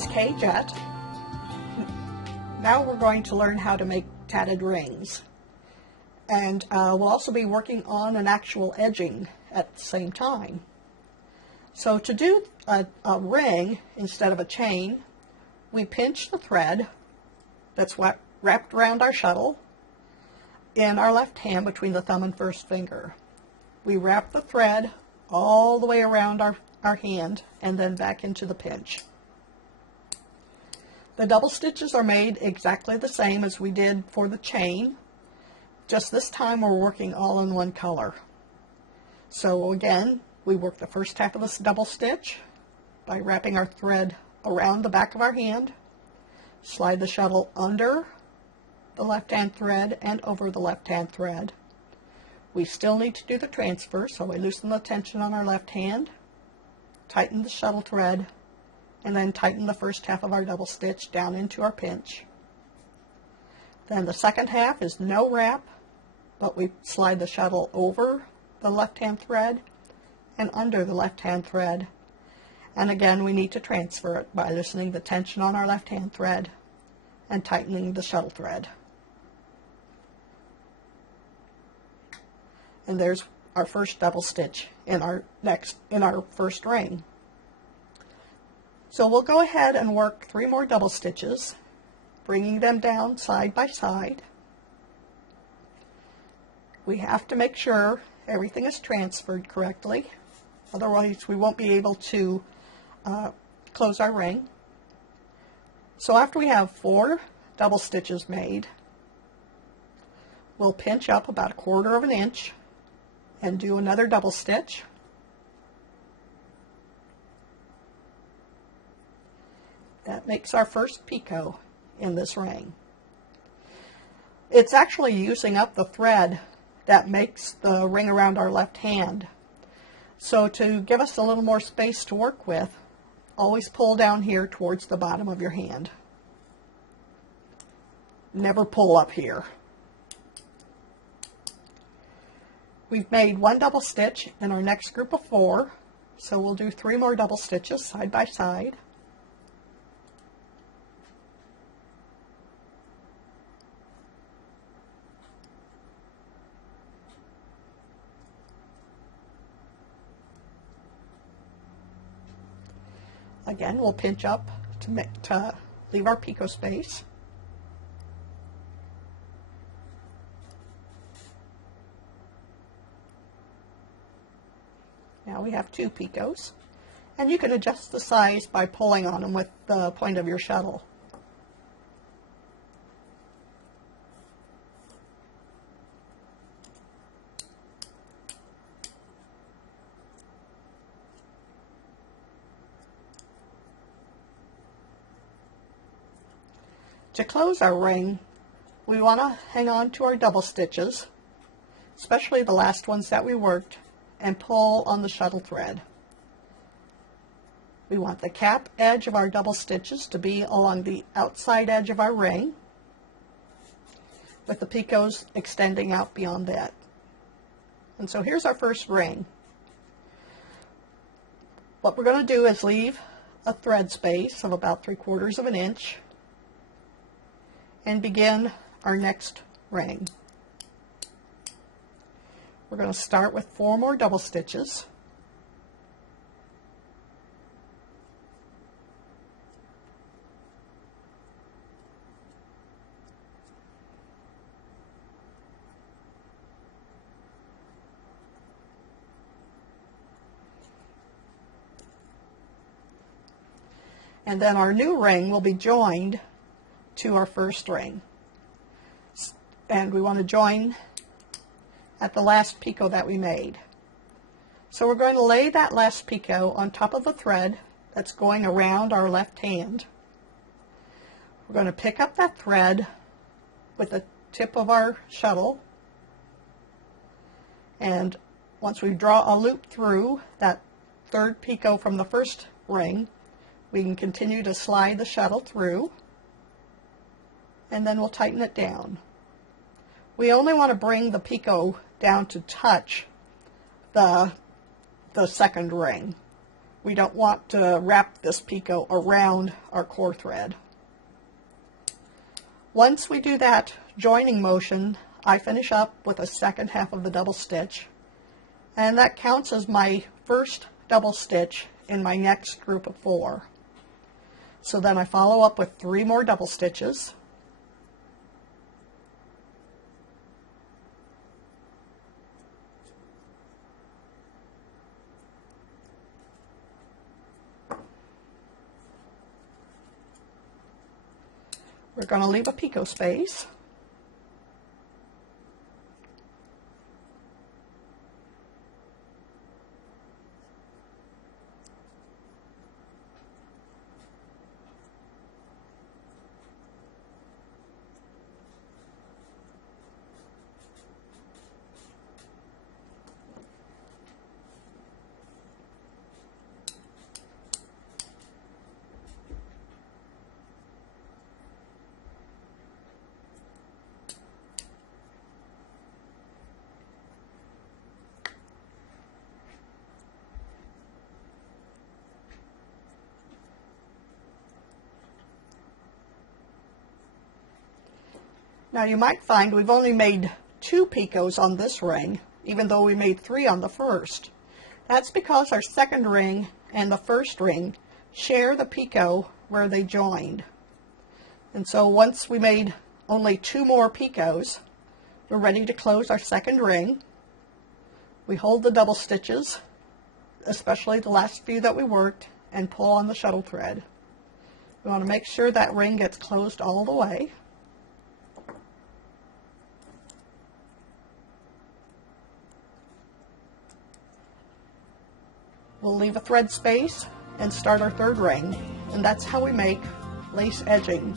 is Kaye Judt. Now we're going to learn how to make tatted rings. And we'll also be working on an actual edging at the same time. So to do a ring instead of a chain, we pinch the thread that's wrapped around our shuttle in our left hand between the thumb and first finger. We wrap the thread all the way around our hand and then back into the pinch. The double stitches are made exactly the same as we did for the chain, just this time we're working all in one color. So again, we work the first half of this double stitch by wrapping our thread around the back of our hand, slide the shuttle under the left hand thread and over the left hand thread. We still need to do the transfer, so we loosen the tension on our left hand, tighten the shuttle thread, and then tighten the first half of our double stitch down into our pinch. Then the second half is no wrap, but we slide the shuttle over the left hand thread and under the left hand thread. And again, we need to transfer it by loosening the tension on our left hand thread and tightening the shuttle thread. And there's our first double stitch in our first ring. So we'll go ahead and work 3 more double stitches, bringing them down side by side. We have to make sure everything is transferred correctly, otherwise we won't be able to close our ring. So after we have 4 double stitches made, we'll pinch up about 1/4 of an inch and do another double stitch. That makes our first picot in this ring. It's actually using up the thread that makes the ring around our left hand. So to give us a little more space to work with, always pull down here towards the bottom of your hand. Never pull up here. We've made 1 double stitch in our next group of 4, so we'll do 3 more double stitches side by side. Again, we'll pinch up to leave our picot space. Now we have 2 picots, and you can adjust the size by pulling on them with the point of your shuttle. To close our ring, we want to hang on to our double stitches, especially the last ones that we worked, and pull on the shuttle thread. We want the cap edge of our double stitches to be along the outside edge of our ring, with the picots extending out beyond that. And so here's our first ring. What we're going to do is leave a thread space of about 3/4 of an inch and begin our next ring. We're going to start with 4 more double stitches. And then our new ring will be joined to our first ring. And we want to join at the last picot that we made. So we're going to lay that last picot on top of the thread that's going around our left hand. We're going to pick up that thread with the tip of our shuttle, and once we draw a loop through that 3rd picot from the first ring, we can continue to slide the shuttle through, and then we'll tighten it down. We only want to bring the picot down to touch the second ring. We don't want to wrap this picot around our core thread. Once we do that joining motion, I finish up with a second half of the double stitch, and that counts as my first double stitch in my next group of 4. So then I follow up with 3 more double stitches. We're going to leave a picot space. Now you might find we've only made 2 picots on this ring, even though we made 3 on the first. That's because our second ring and the first ring share the picot where they joined. And so once we made only 2 more picots, we're ready to close our second ring. We hold the double stitches, especially the last few that we worked, and pull on the shuttle thread. We want to make sure that ring gets closed all the way. We'll leave a thread space and start our third ring, and that's how we make lace edging.